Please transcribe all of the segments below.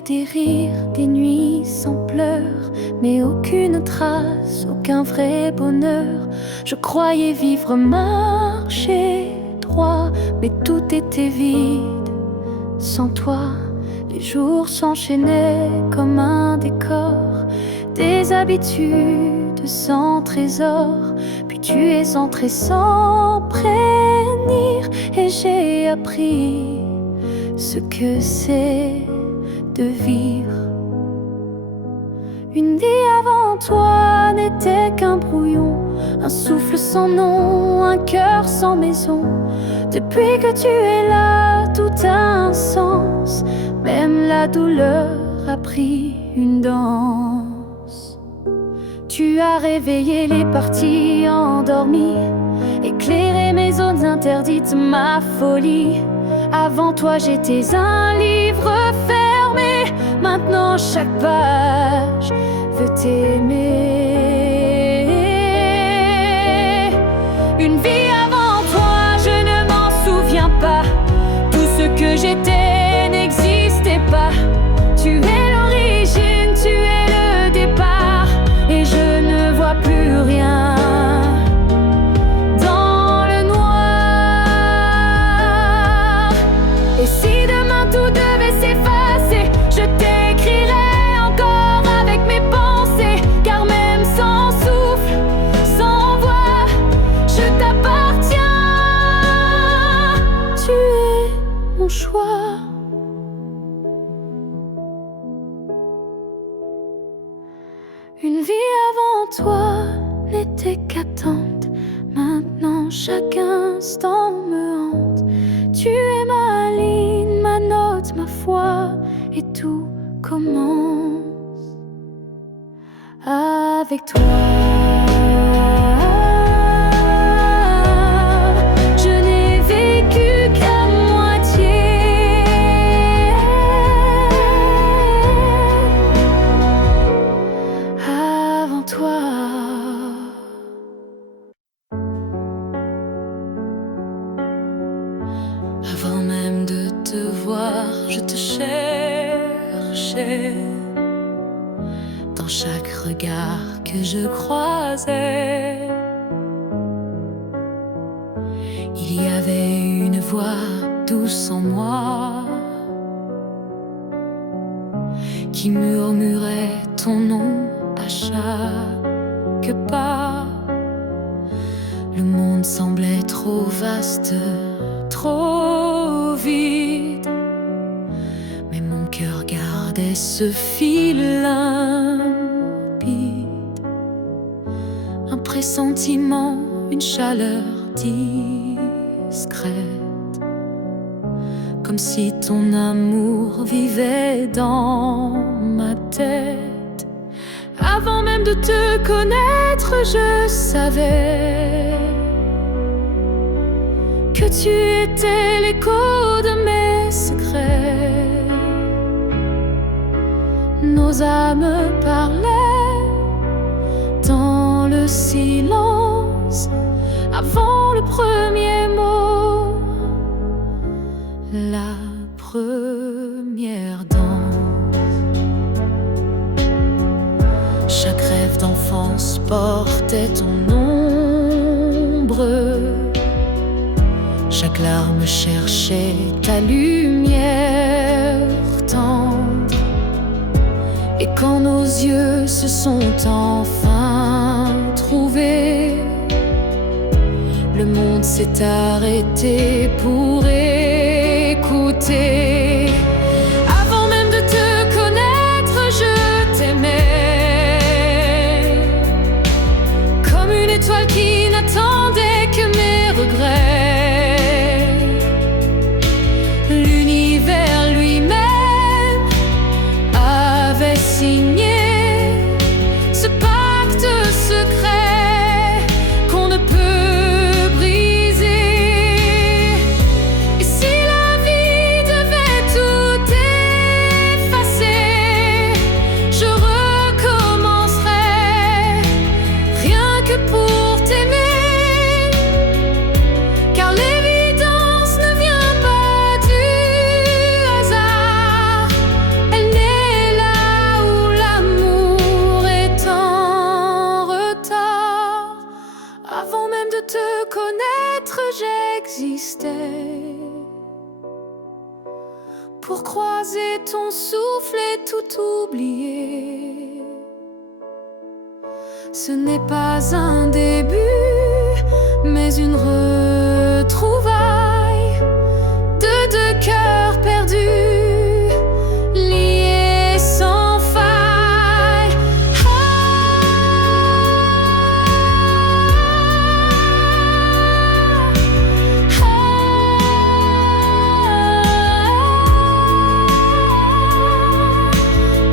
eu des rires, des nuits sans pleurs, mais aucune trace, aucun vrai bonheur. Je croyais vivre, marcher droit, mais tout était vide. Sans toi, les jours s'enchaînaient comme un décor, des habitudes sans trésor. Puis tu es entré sans prévenir, et j'ai appris ce que c'est de vivre. Une vie avant toi n'était qu'un brouillon, un souffle sans nom, un cœur sans maison. Depuis que tu es là, tout a un sens, même la douleur a pris une danse. Tu as réveillé les parties endormies, éclairé mes zones interdites, ma folie. Avant toi j'étais un livre fermé, maintenant chaque page veut t'aimer. Une vie avant toi, je ne m'en souviens pas. Tout ce que j'étais n'existait pas. Tu es l'origine, tu es le départ, et je ne vois plus rien dans le noir. Et si demain tout devait s'effacer, je t'écrirais encore avec mes pensées, car même sans souffle, sans voix, je t'appartiens. Tu es mon choix. Une vie avant toi n'était qu'attente, maintenant chaque instant me hante. Tu es ma ligne, ma note, ma foi, et tout commence avec toi. Je n'ai vécu qu'à moitié. Avant toi. Avant même de te voir, je te cherchais. Dans chaque regard que je croisais, il y avait une voix douce en moi qui murmurait ton nom à chaque pas. Le monde semblait trop vaste, trop vide, mais mon cœur gardait ce fil limpide. Un pressentiment, une chaleur discrète, comme si ton amour vivait dans ma tête. Avant même de te connaître, je savais que tu étais l'écho de mes secrets. Nos âmes parlaient dans le silence, avant le premier mot, la première danse. Chaque rêve d'enfance portait ton ombre, chaque larme cherchait ta lumière tendre. Et quand nos yeux se sont enfin trouvés, le monde s'est arrêté pour écouter. Avant même de te connaître, je t'aimais, comme une étoile qui n'attendait que mes regrets. L'univers lui-même avait signé ce pacte secret qu'on ne peut briser. Et si la vie devait tout effacer, je recommencerais, rien que pour t'aimer, car l'évidence ne vient pas du hasard, elle n'est croiser ton souffle et tout oublier. Ce n'est pas un début, mais une retrouvaille de deux cœurs perdus, liés sans faille.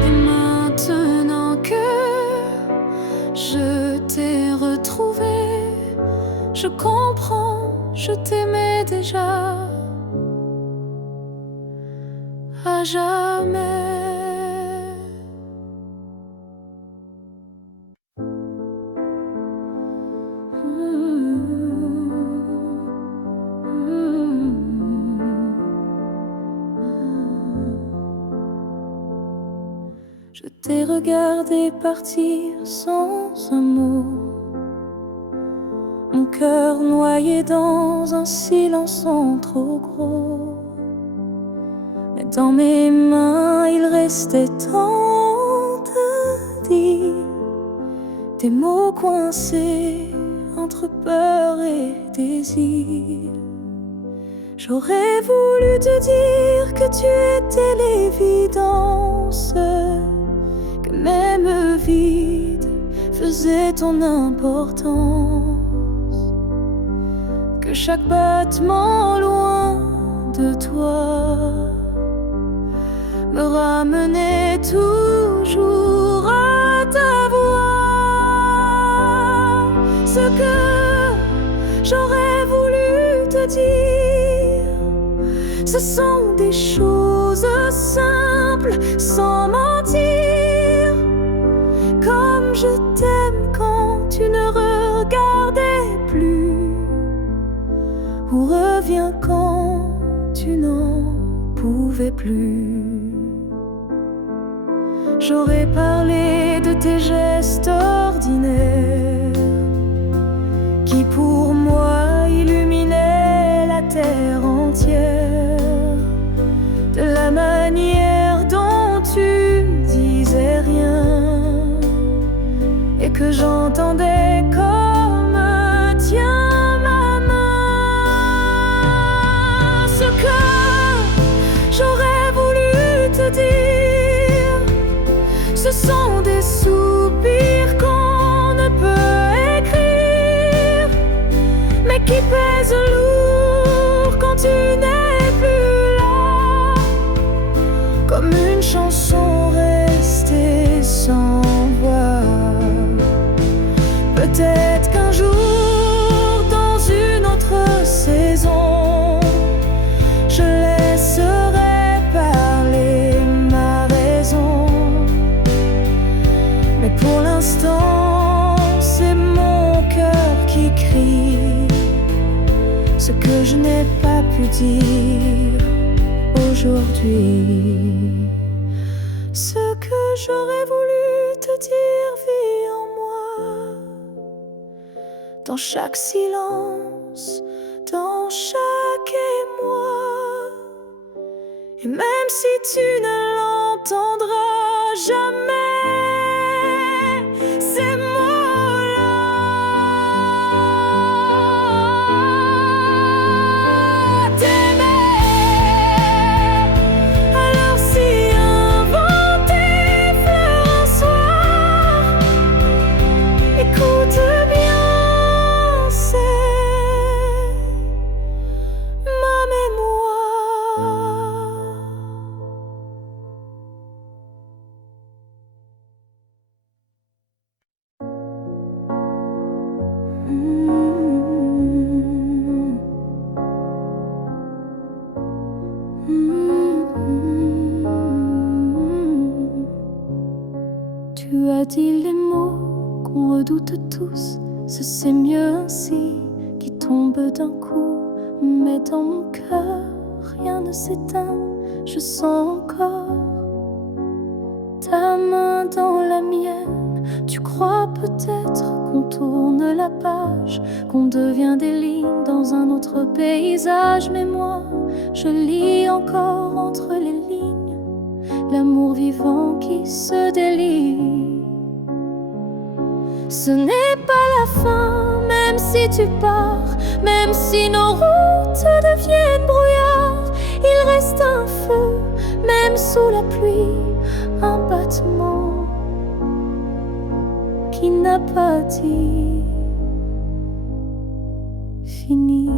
Et maintenant que je t'ai retrouvé, je comprends, je t'aimais déjà à jamais. Je t'ai regardé partir sans un mot, mon cœur noyé dans un silence en trop gros. Mais dans mes mains il restait tant à dire, des mots coincés entre peur et désir. J'aurais voulu te dire que tu étais l'évidence, que même vide faisait ton importance, que chaque battement loin de toi me ramenait toujours à ta voix. Ce que j'aurais voulu te dire, ce sont des choses simples, sans mentir. Comme je t'aime quand tu ne regardais plus, ou reviens quand tu n'en pouvais plus. J'aurais parlé de tes gestes ordinaires qui pour moi illuminaient la terre entière, de la manière dont tu disais rien et que j'entendais comme tiens ma main. Ce que j'aurais voulu te dire, ce sont des soupirs qu'on ne peut écrire, mais qui pèsent lourd quand tu n'es plus là, comme une chanson restée sans voix. Peut-être qu'un jour, dans une autre saison, je laisserai parler ma raison. Mais pour l'instant, c'est mon cœur qui crie ce que je n'ai pas pu dire aujourd'hui. Ce que j'aurais voulu te dire vit en moi, dans chaque silence, dans chaque émoi. Et même si tu ne l'entendras jamais, ces mots-là, t'aimer. Alors si invente tes fleurs un soir, écoute bien, c'est ma mémoire. Tu as dit les mots qu'on redoute tous, c'est mieux ainsi, qui tombent d'un coup. Mais dans mon cœur, rien ne s'éteint, je sens encore ta main dans la mienne. Tu crois peut-être qu'on tourne la page, qu'on devient des lignes dans un autre paysage. Mais moi, je lis encore entre les lignes l'amour vivant qui se délie. Ce n'est pas la fin, même si tu pars, même si nos routes deviennent brouillard. Il reste un feu, même sous la pluie, un battement qui n'a pas dit fini.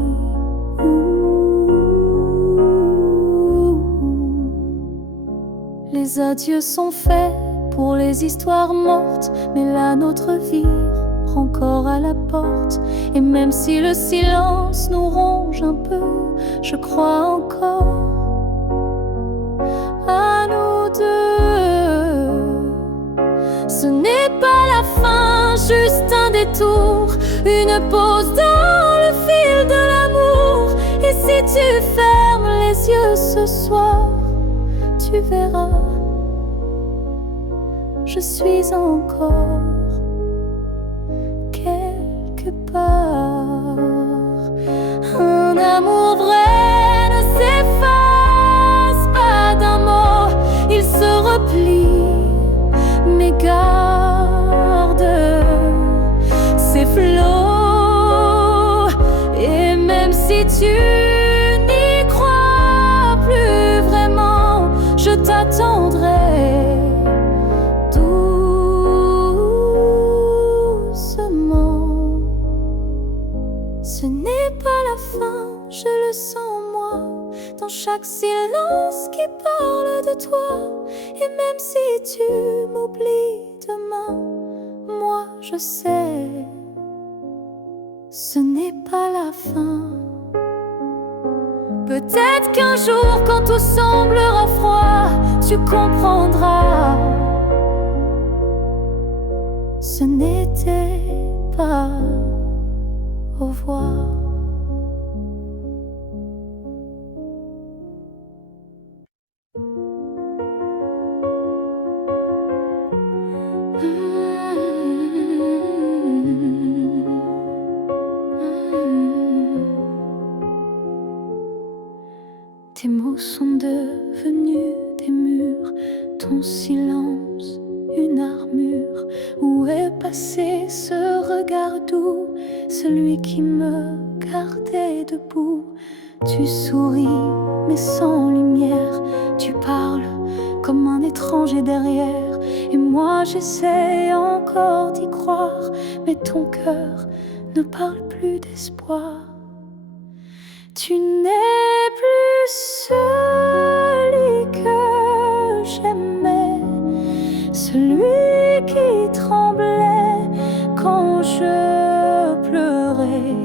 Les adieux sont faits pour les histoires mortes, mais la nôtre vire encore à la porte. Et même si le silence nous ronge un peu, je crois encore à nous deux. Ce n'est pas la fin, juste un détour, une pause dans le fil de l'amour. Et si tu fermes les yeux ce soir, tu verras, je suis encore quelque part. Un amour vrai ne s'efface pas d'un mot, il se replie, mais garde ses flots. Et même si tu n'y crois plus vraiment, je t'attendrai doucement. Ce n'est pas la fin, je le sens en moi, dans chaque silence qui parle de toi. Et même si tu m'oublies demain, moi je sais, ce n'est pas la fin. Peut-être qu'un jour, quand tout semblera froid, tu comprendras, ce n'était pas au revoir. Tes mots sont devenus des murs, ton silence une armure. Où est passé ce regard doux, celui qui me gardait debout? Tu souris mais sans lumière, tu parles comme un étranger derrière. Et moi j'essaie encore d'y croire, mais ton cœur ne parle plus d'espoir. Tu n'es plus celui que j'aimais, celui qui tremblait quand je pleurais.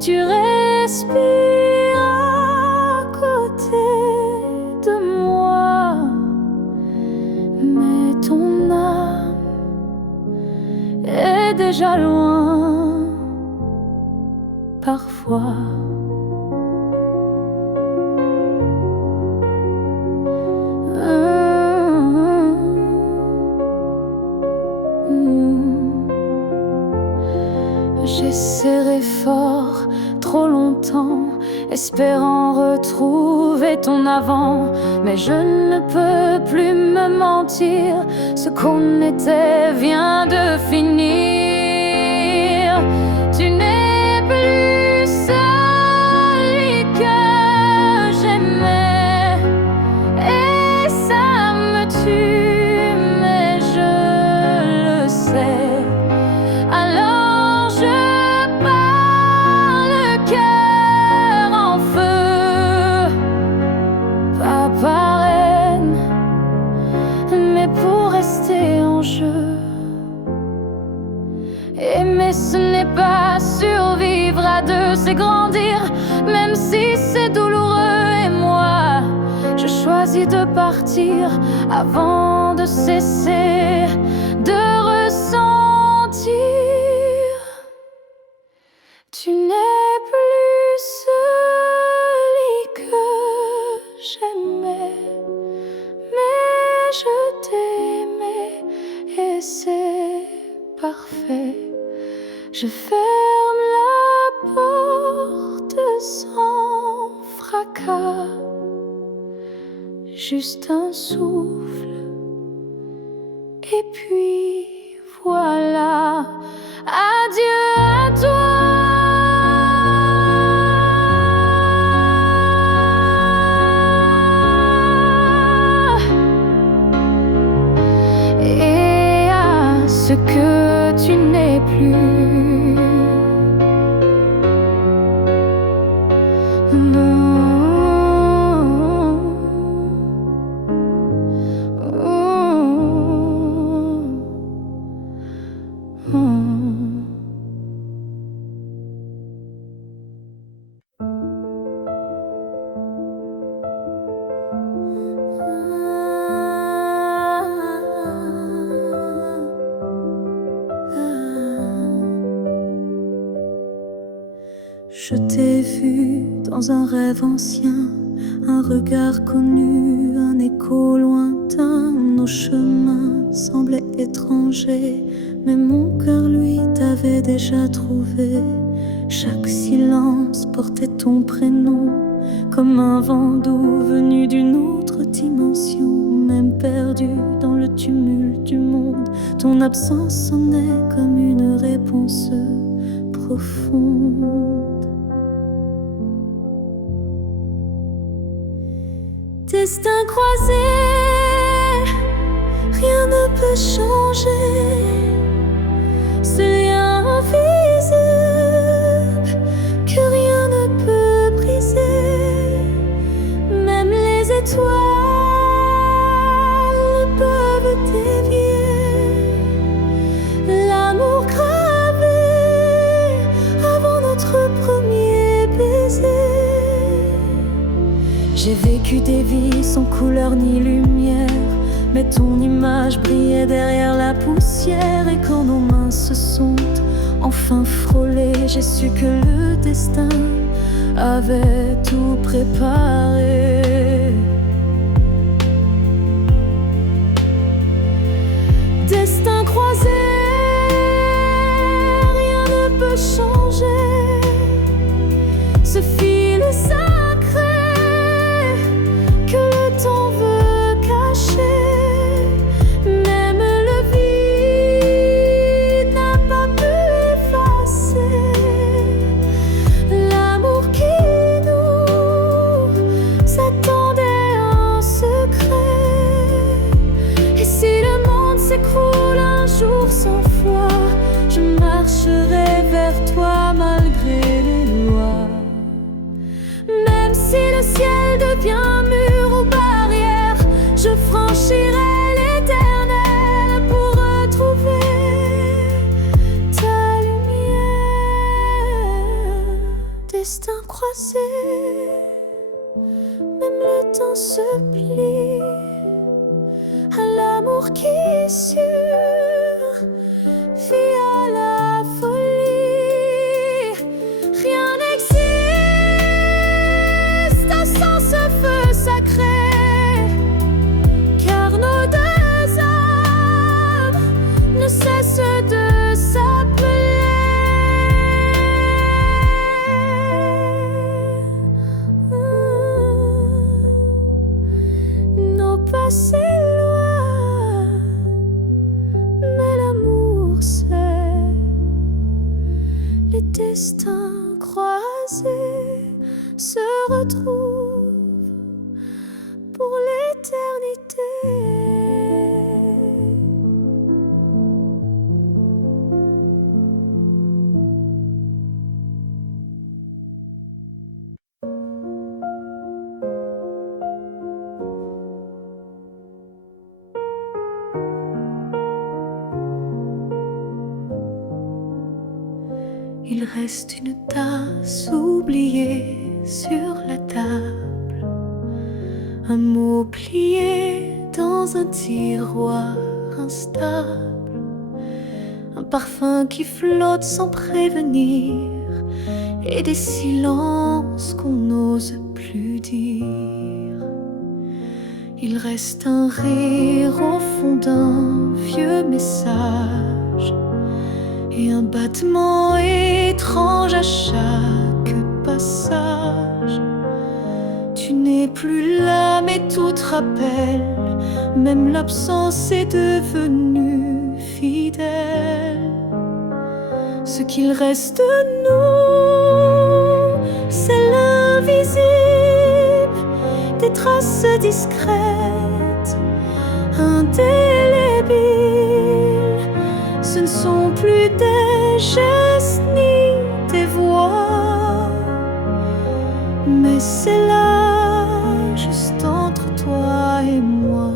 Tu respires à côté de moi, mais ton âme est déjà loin parfois. J'ai serré fort trop longtemps, espérant retrouver ton avant. Mais je ne peux plus me mentir, ce qu'on était vient de finir. Tu n'es plus celui que j'aimais, et ça me tue, mais je le sais. Alors je pars le cœur en feu, pas par haine, mais pour rester en jeu. Aimer ce n'est pas survivre à deux, c'est grandir, même si c'est douloureux. Et moi, je choisis de partir avant de cesser de ressentir. Tu n'es plus celui que j'aimais, mais je t'aimais et c'est parfait. Je ferme la porte sans fracas, juste un souffle Et puis voilà, adieu à toi. Et à ce que tu n'es plus. Non. Je t'ai vu dans un rêve ancien, un regard connu, un écho lointain. Nos chemins semblaient étrangers, mais mon cœur, lui, t'avait déjà trouvé. Chaque silence portait ton prénom, comme un vent doux venu d'une autre dimension. Même perdu dans le tumulte du monde, ton absence sonnait comme une réponse profonde. Destin croisé, rien ne peut changer. Ce lien invisible que rien ne peut briser. Même les étoiles ne peuvent dévier l'amour gravé avant notre premier baiser. J'ai vécu des vies sans couleur ni lumière, mais ton image brillait derrière la poussière. Et quand nos mains se sont enfin frôlées, j'ai su que le destin avait tout préparé. Destin croisé, rien ne peut changer. Ce fil sacré que le temps veut cacher. Même le vide n'a pas pu effacer l'amour qui nous attendait en secret. Et si le monde s'écroule un jour sans foi, je marcherai vers toi malgré les lois. Même si le ciel devient mur ou barrière, je franchirai l'éternel pour retrouver ta lumière. Destin croisé, même le temps se plie à l'amour qui survit à la folie. Rien n'existe sans ce feu sacré, car nos deux âmes ne cessent de s'appeler. Nos passés loin, mais l'amour sait. Les destins croisés se retrouvent pour l'éternité. Il reste une tasse oubliée sur la table, un mot plié dans un tiroir instable, un parfum qui flotte sans prévenir, et des silences qu'on n'ose plus dire. Il reste un rire au fond d'un vieux message, et un battement étrange à chaque passage. Tu n'es plus là, mais tout te rappelle même l'absence est devenue fidèle. Ce qu'il reste de nous, c'est l'invisible, des traces discrètes, indélébiles. Ce ne sont plus des gestes ni des voix, mais c'est là, juste entre toi et moi.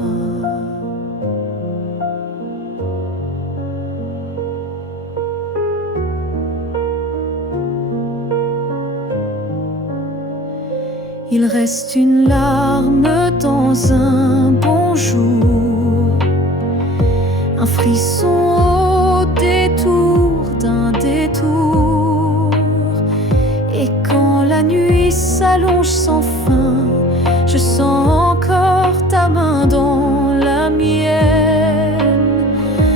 Il reste une larme dans un bonjour, un frisson au détour d'un détour. Et quand la nuit s'allonge sans fin, je sens encore ta main dans la mienne.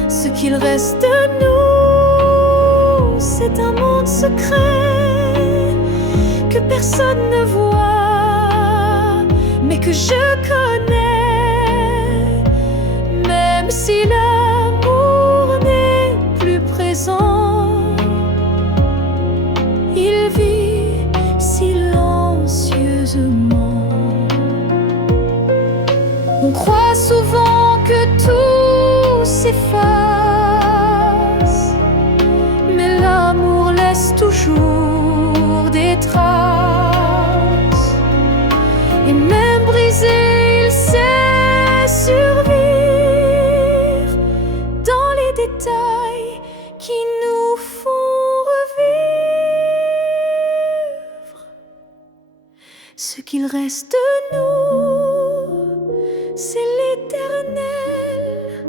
Ce qu'il reste de nous, c'est un monde secret que personne ne voit, mais que je connais. Même si l'amour n'est plus présent, il vit silencieusement. On croit souvent que tout s'efface, mais l'amour laisse toujours des traces. Et même brisé, il sait survivre dans les détails qui nous font revivre. Ce qu'il reste de nous, c'est l'éternel,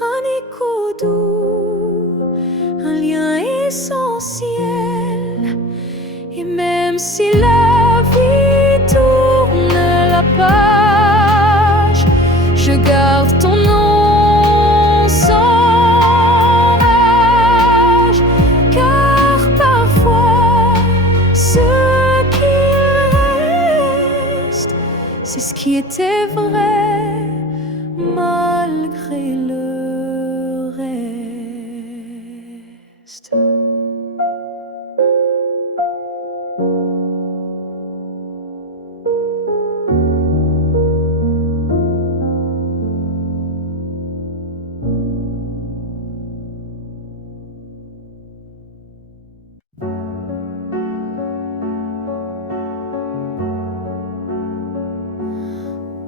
un écho doux, un lien essentiel. Et même si la vie tourne la page, je garde ton nom sans rage, car parfois ce qui reste, c'est ce qui était vrai malgré le reste.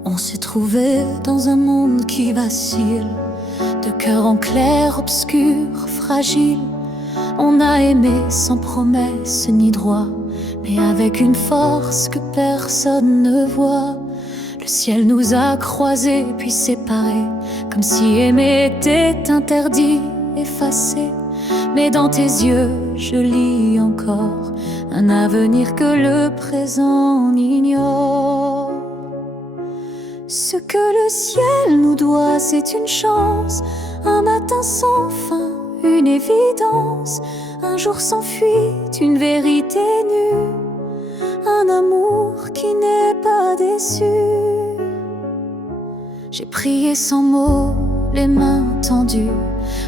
On s'est trouvé dans un monde qui vacille, de cœur en clair, obscur, fragile. On a aimé sans promesse ni droit, mais avec une force que personne ne voit. Le ciel nous a croisés puis séparés, comme si aimer était interdit, effacé. Mais dans tes yeux, je lis encore un avenir que le présent ignore. Ce que le ciel nous doit, c'est une chance, un matin sans fin, une évidence, un jour sans fuite, une vérité nue, un amour qui n'est pas déçu. J'ai prié sans mots, les mains tendues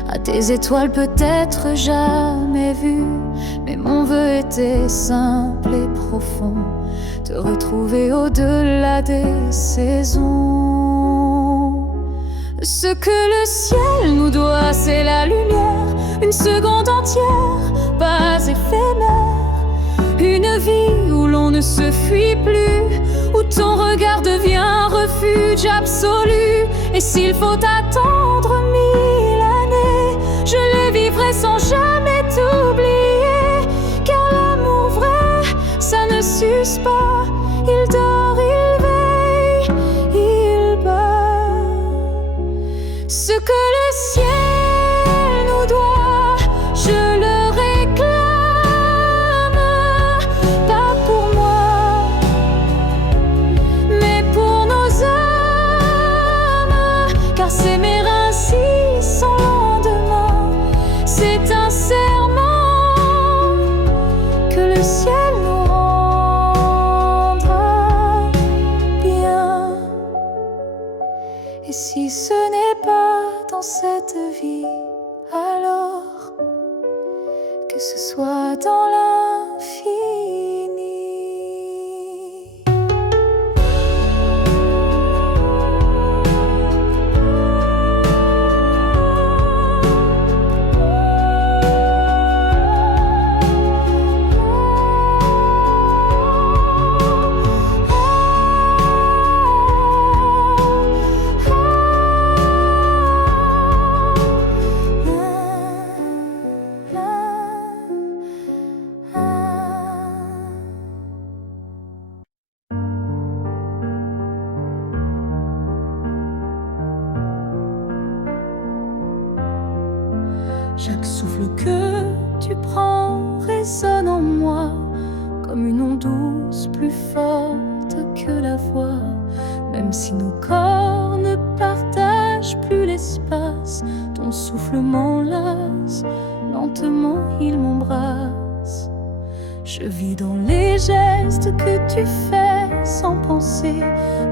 à tes étoiles peut-être jamais vues, mais mon vœu était simple et profond, te retrouver au-delà des saisons. Ce que le ciel nous doit, c'est la lumière, une seconde entière, pas éphémère, une vie où l'on ne se fuit plus, où ton regard devient un refuge absolu. Et s'il faut attendre 1000 années, je les vivrai sans jamais t'oublier, car l'amour vrai, ça ne s'use pas. Il dort, il veille, il bat. Ce que le ciel nous doit, je le réclame, pas pour moi, mais pour nos âmes, car s'aimer ainsi sans lendemain, c'est un serment que le ciel nous rendra bien. Et dans cette vie, alors que ce soit dans l'infini. Chaque souffle que tu prends résonne en moi comme une onde douce, plus forte que la voix. Même si nos corps ne partagent plus l'espace, ton souffle m'enlace, lentement il m'embrasse. Je vis dans les gestes que tu fais sans penser,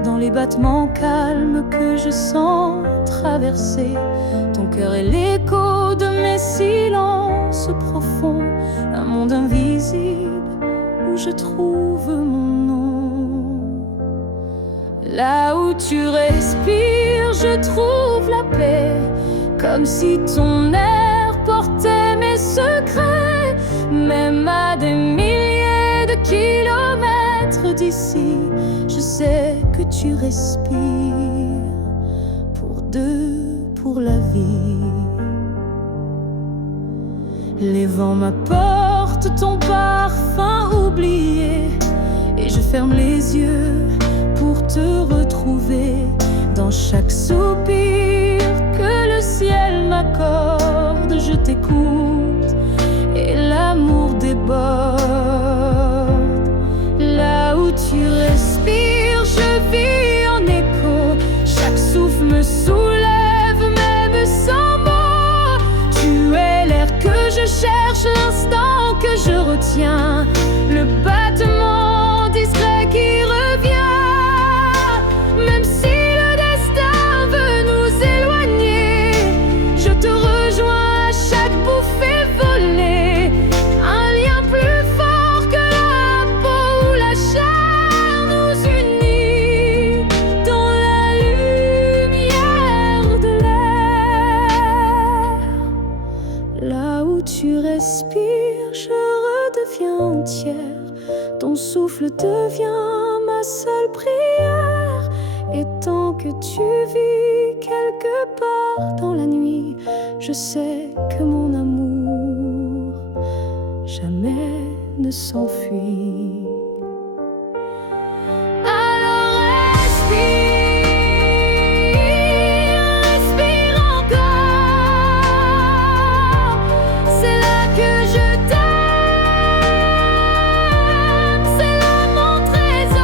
dans les battements calmes que je sens traverser. Ton cœur est l'écho de mes silences profonds, un monde invisible où je trouve mon nom. Là où tu respires, je trouve la paix, comme si ton air portait mes secrets. Même à des milliers de kilomètres d'ici, je sais que tu respires pour deux, pour la vie. Les vents m'apportent ton parfum oublié, et je ferme les yeux pour te retrouver. Dans chaque soupir que le ciel m'accorde, je t'écoute et l'amour déborde. Là où tu respires, je vis en écho. Chaque souffle me soulève, même sans mots. Tu es l'air que je cherche, l'instant que je retiens, le battement discret qui revient. Même si le destin veut nous éloigner, je te rejoins à chaque bouffée volée. Un lien plus fort que la peau ou la chair nous unit dans la lumière de l'air. Là où tu respires, je redeviens entière. Ton souffle devient ma seule prière. Et tant que tu vis quelque part dans la nuit, je sais que mon amour jamais ne s'enfuit. Alors respire, respire encore. C'est là que je t'aime, c'est là mon trésor.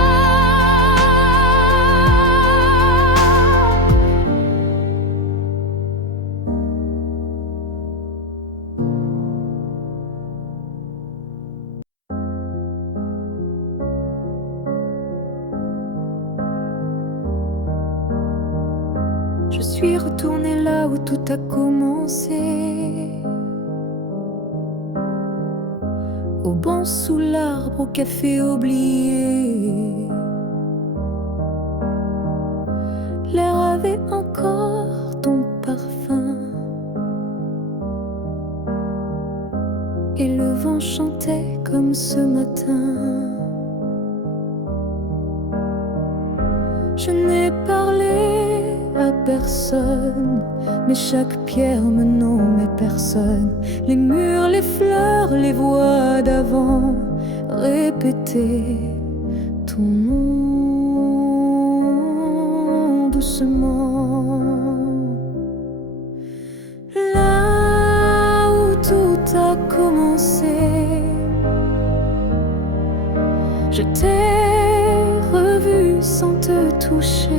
Je suis retournée là où tout a commencé, au banc sous l'arbre, au café oublié. L'air avait encore ton parfum, et le vent chantait comme ce matin. Je n'ai parlé à personne, mais chaque pierre me nommait personne. Les murs, les fleurs, les voix d'avant répétaient ton nom doucement. Là où tout a commencé, je t'ai revu sans te toucher.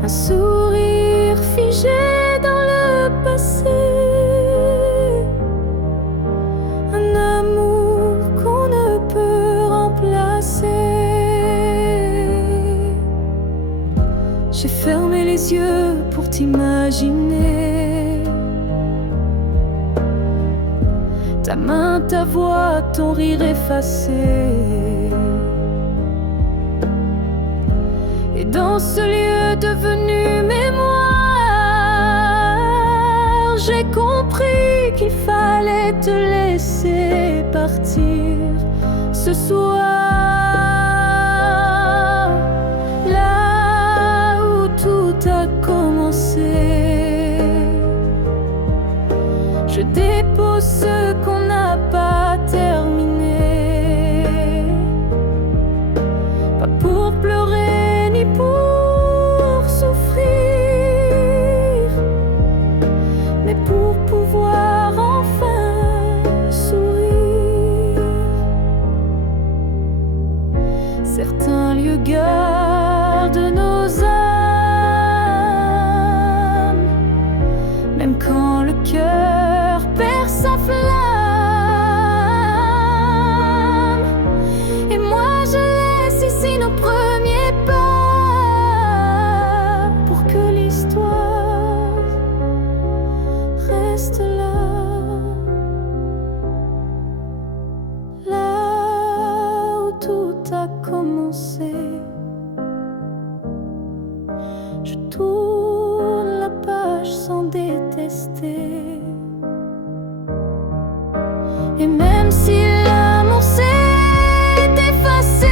Un sourire figé dans le passé, un amour qu'on ne peut remplacer. J'ai fermé fermer les yeux pour t'imaginer. Ta main, ta voix, ton rire effacé. Et dans ce lieu devenu mémoire, j'ai compris qu'il fallait te laisser partir ce soir. Là où tout a commencé, je dépose ce qu'on n'a pas terminé. Pas pour pleurer ni pour souffrir, mais pour pouvoir enfin sourire. Certains lieux gardent nos âmes, même quand le cœur perd sa flamme. Et moi je laisse ici nos premiers pas, pour que l'histoire reste là. Là où tout a commencé, je tourne la page sans détester. Et même si l'amour s'est effacé,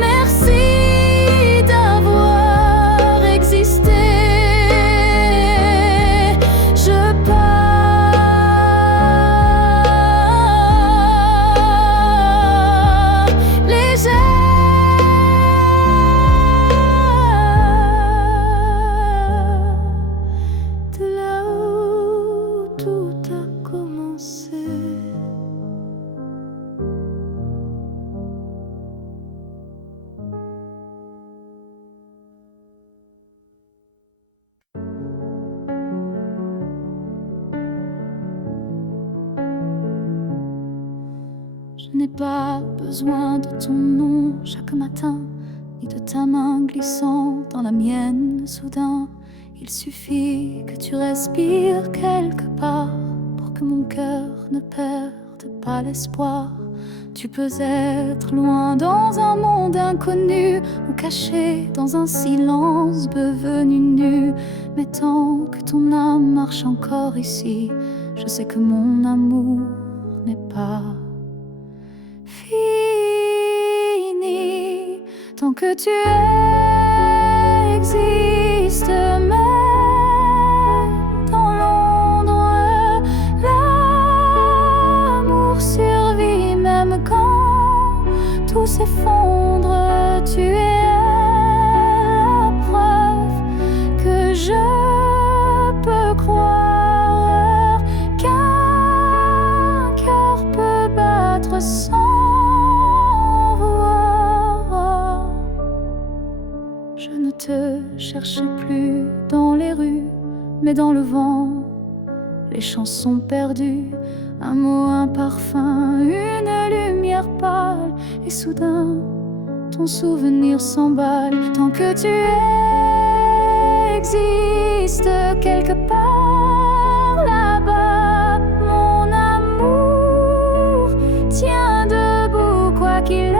merci d'avoir existé. Je pars légère, de là où tout a commencé. Je n'ai pas besoin de ton nom chaque matin, ni de ta main glissant dans la mienne soudain. Il suffit que tu respires quelque part pour que mon cœur ne perde pas l'espoir. Tu peux être loin dans un monde inconnu, ou caché dans un silence devenu nu. Mais tant que ton âme marche encore ici, je sais que mon amour n'est pas fini. Tant que tu existes, même dans l'ombre, l'amour survit. Même quand tout s'effondre, tu es la preuve que je peux croire qu'un cœur peut battre sans voir. Je ne te cherche plus dans les rues, mais dans le vent, les chansons perdues. Un mot, un parfum, une lumière pâle, et soudain, ton souvenir s'emballe. Tant que tu existes quelque part là-bas, mon amour tient debout, quoi qu'il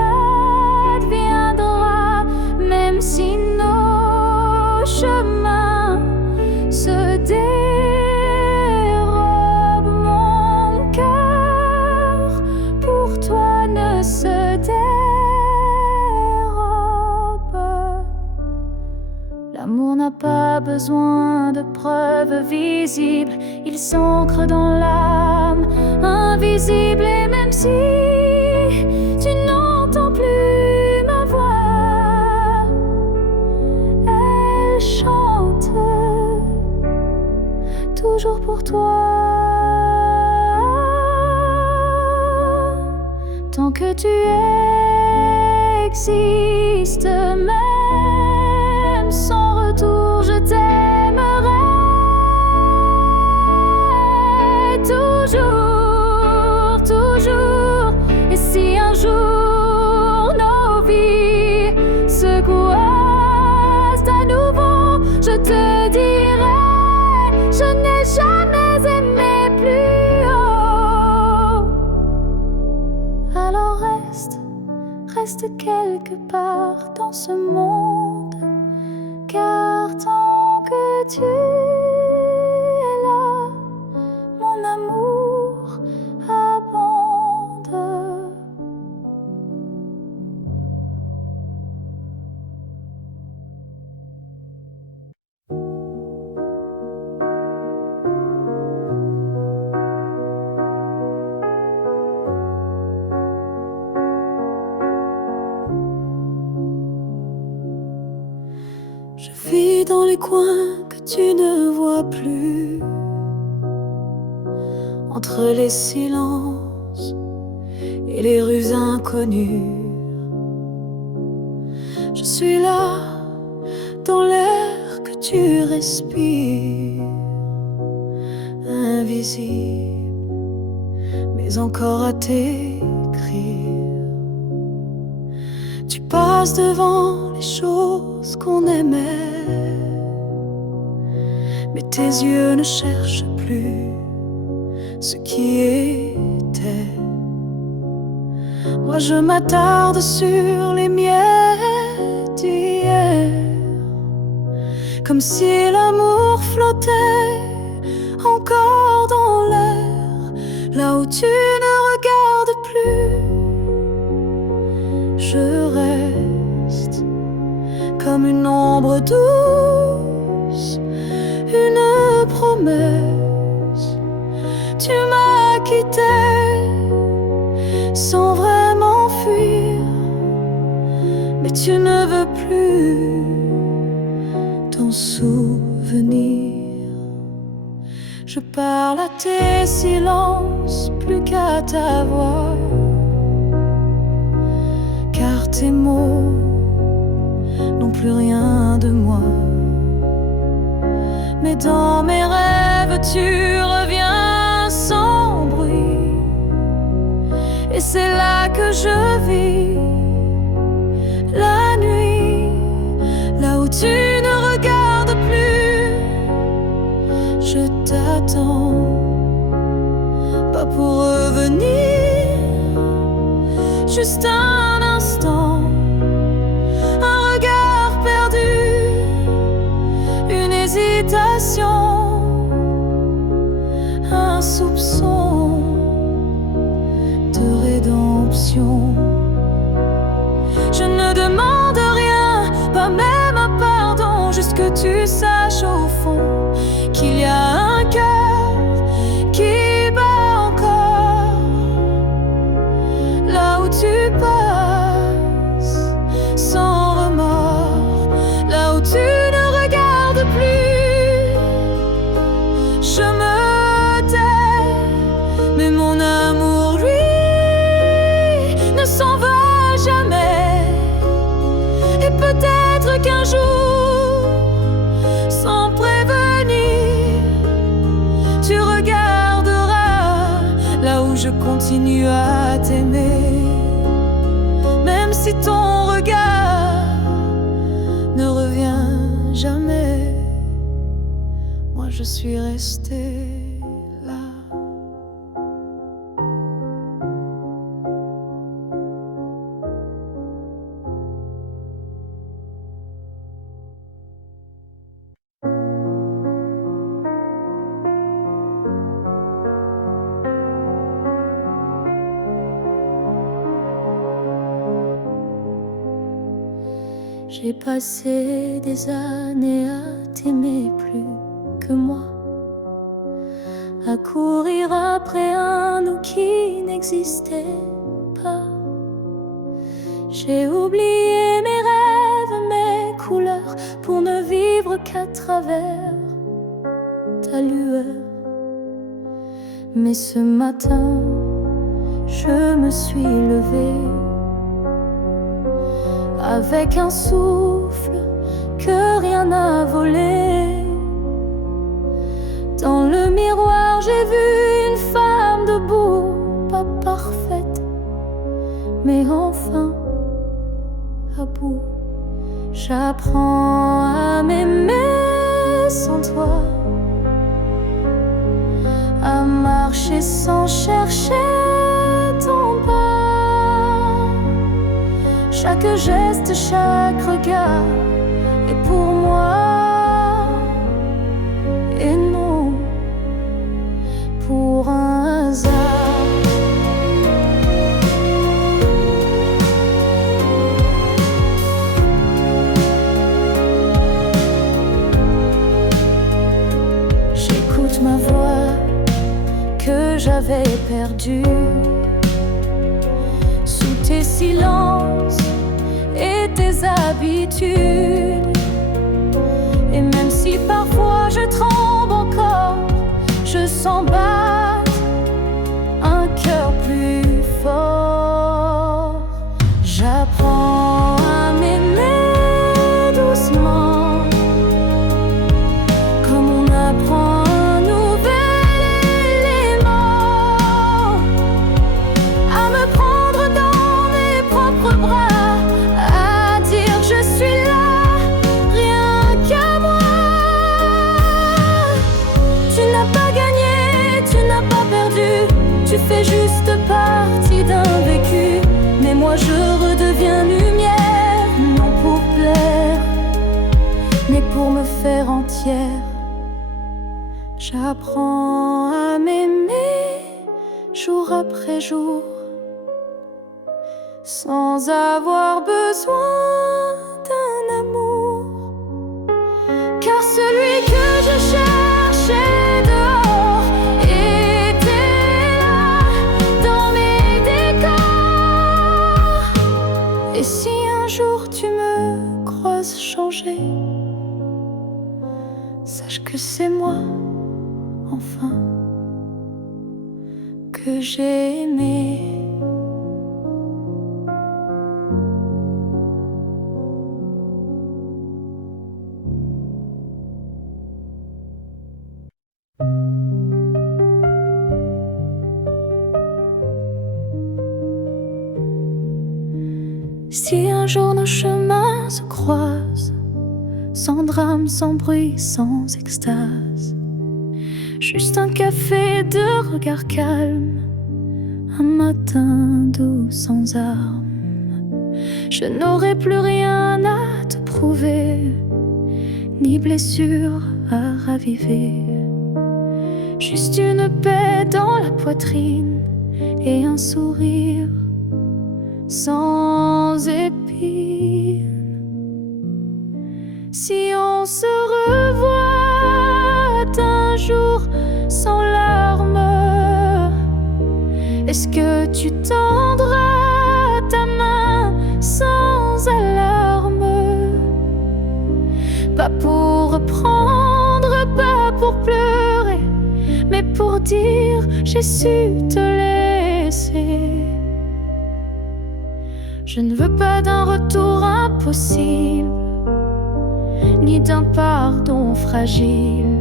adviendra. Même si nos chemins se dérobent, mon cœur pour toi ne se dérobe. L'amour n'a pas besoin de preuves visibles, il s'ancre dans l'âme invisible. Et même si tu n'entends plus ma voix, elle chante toujours pour toi. Tant que tu existes, même sans retour, je t'aimerai toujours, toujours. Et si un jour nos vies se coincent, Je vis dans les coins que tu ne vois plus, entre les silences et les rues inconnues. Je suis là, dans l'air que tu respires, invisible, mais encore à t'écrire. Tu passes devant les choses qu'on aimait, mais tes yeux ne cherchent plus ce qui était. Moi je m'attarde sur les miettes d'hier, comme si l'amour flottait encore dans l'air, là où tu ne regardes plus. Je reste comme une ombre douce, une promesse. Tu m'as quitté sans vraiment fuir, mais tu ne veux plus t'en souvenir. Je parle à tes silences plus qu'à ta voix, car tes mots n'ont plus rien de moi. Mais dans mes rêves tu reviens sans bruit, et c'est là que je vis la nuit, là où tu ne regardes plus. Je t'attends, pas pour revenir, juste un instant, un regard perdu, une hésitation, un soupçon de rédemption. Je ne demande rien, pas même un pardon, juste que tu saches au fond qu'il y a un cœur qui bat encore, là où tu passes sans remords, là où tu ne regardes plus. Je me tais, mais mon amour, lui, ne s'en va jamais. Et peut-être qu'un jour, sans prévenir, tu regarderas là où je continue à t'aimer. Même si ton regard ne revient jamais, moi je suis restée là. J'ai passé des années à t'aimer plus que moi, à courir après un nous qui n'existait pas. J'ai oublié mes rêves, mes couleurs, pour ne vivre qu'à travers ta lueur. Mais ce matin, je me suis levée avec un souffle que rien n'a volé. Dans le miroir, j'ai vu une femme debout, pas parfaite, mais enfin à bout. J'apprends à m'aimer sans toi, à marcher sans chercher ton pas. Chaque geste, chaque regard est pour moi, et non pour un hasard. J'écoute ma voix que j'avais perdue sous tes silences et tes habitudes. sang batte un cœur plus fort. J'apprends à m'aimer doucement, comme on apprend un nouvel élément, à me prendre dans mes propres bras, à dire je suis là, rien qu'à moi. Tu n'as pas gagné, tu n'as pas perdu, tu fais juste partie d'un vécu. Mais moi je redeviens lumière, non pour plaire, mais pour me faire entière. J'apprends à m'aimer jour après jour, sans avoir besoin d'un amour. Car celui que je cherchais dehors était là, dans mes décors. Et si un jour tu me croises changer, sache que c'est moi, enfin, que j'ai aimé. Si un jour nos chemins se croisent, sans drame, sans bruit, sans extase, juste un café de regard calme, un matin doux sans armes, je n'aurai plus rien à te prouver, ni blessure à raviver, juste une paix dans la poitrine et un sourire sans épines. Si on se revoit un jour sans larmes, est-ce que tu tendras ta main sans alarme? Pas pour reprendre, pas pour pleurer, mais pour dire j'ai su te laisser. Je ne veux pas d'un retour impossible, ni d'un pardon fragile.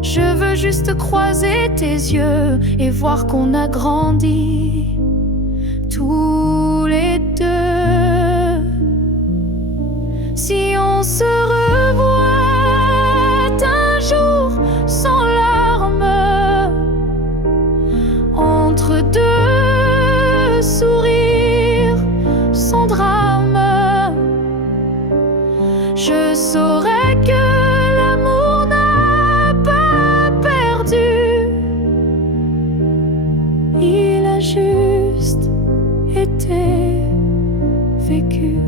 Je veux juste croiser tes yeux et voir qu'on a grandi tous les deux. Si on se revoit un jour sans larmes, entre deux sourires sans drame, je saurais que l'amour n'a pas perdu. Il a juste été vécu.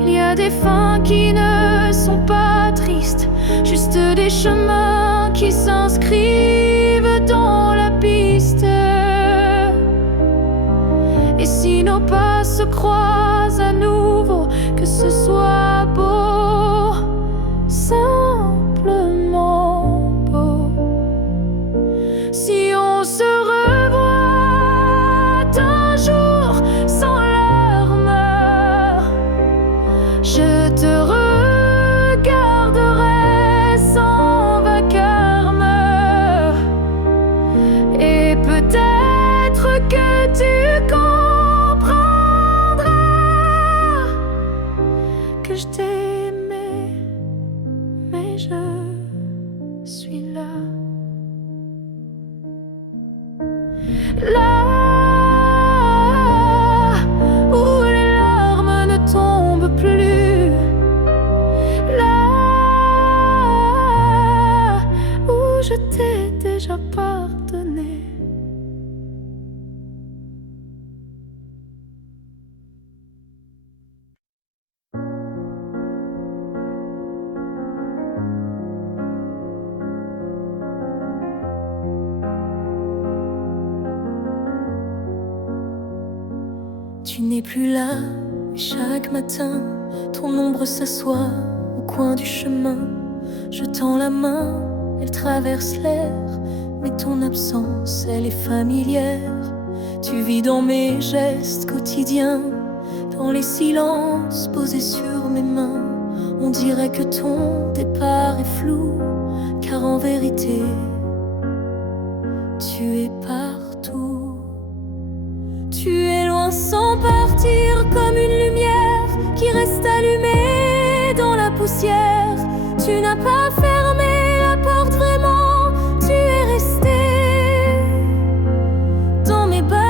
Il y a des fins qui ne sont pas tristes, juste des chemins qui s'inscrivent dans la piste. Et si nos pas se croisent à nouveau, que ce soit beau, simplement beau. Si on se revoit un jour sans larmes, je te regarderai sans vacarme, et peut-être que tu comprendras que je t'ai aimé, mais je suis là. Là où les larmes ne tombent plus, là où je t'ai déjà pardonné. Tu n'es plus là, et chaque matin, ton ombre s'assoit au coin du chemin, Je tends la main, elle traverse l'air, mais ton absence, elle est familière. Tu vis dans mes gestes quotidiens, dans les silences posés sur mes mains. On dirait que ton départ est flou, car en vérité, tu es partout. Tu es loin sans partir, comme une lumière qui reste allumée dans la poussière. Tu n'as pas fermé la porte vraiment, tu es resté dans mes battements.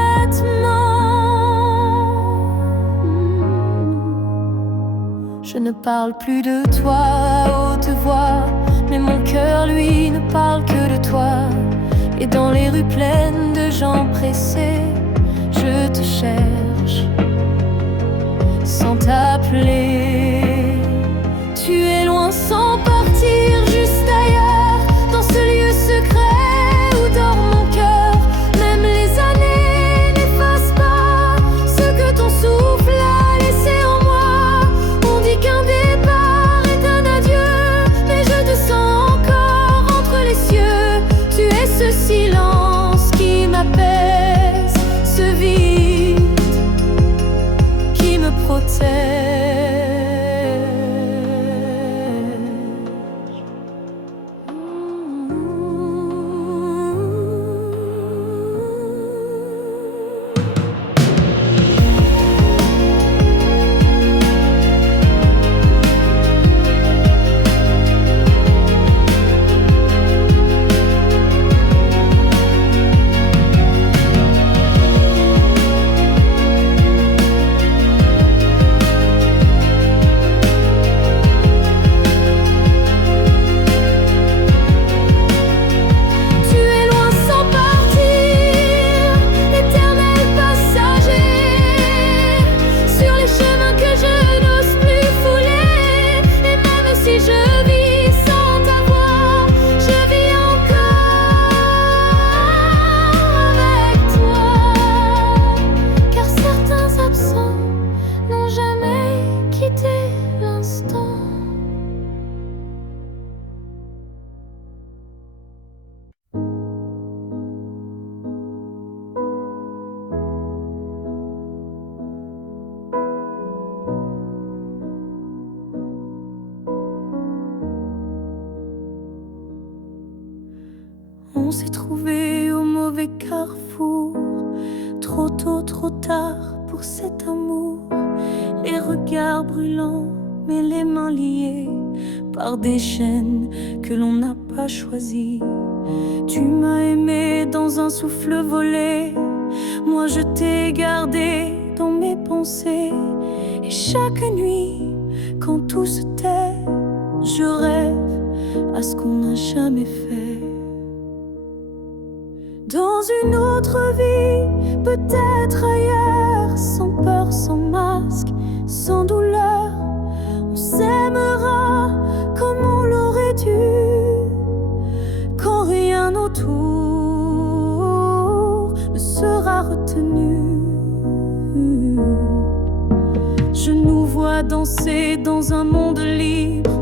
Je ne parle plus de toi à haute voix, mais mon cœur, lui, ne parle que de toi. Et dans les rues pleines de gens pressés, je te cherche sans t'appeler. Tu es loin sans partir, juste ailleurs, dans ce lieu secret où dort mon cœur. Même les années n'effacent pas ce que ton souffle a laissé en moi. On dit qu'un départ est un adieu, mais je te sens encore entre les cieux. Tu es ce silence qui m'apaise, ce vide qui me protège. On s'est trouvé au mauvais carrefour, trop tôt, trop tard pour cet amour. Les regards brûlants, mais les mains liées par des chaînes que l'on n'a pas choisies. Tu m'as aimé dans un souffle volé, moi je t'ai gardé dans mes pensées. Et chaque nuit, quand tout se tait, je rêve à ce qu'on n'a jamais fait. Dans une autre vie, peut-être ailleurs, sans peur, sans masque, sans douleur, on s'aimera comme on l'aurait dû, quand rien autour ne sera retenu. Je nous vois danser dans un monde libre,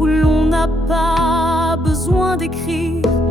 où l'on n'a pas besoin d'écrire.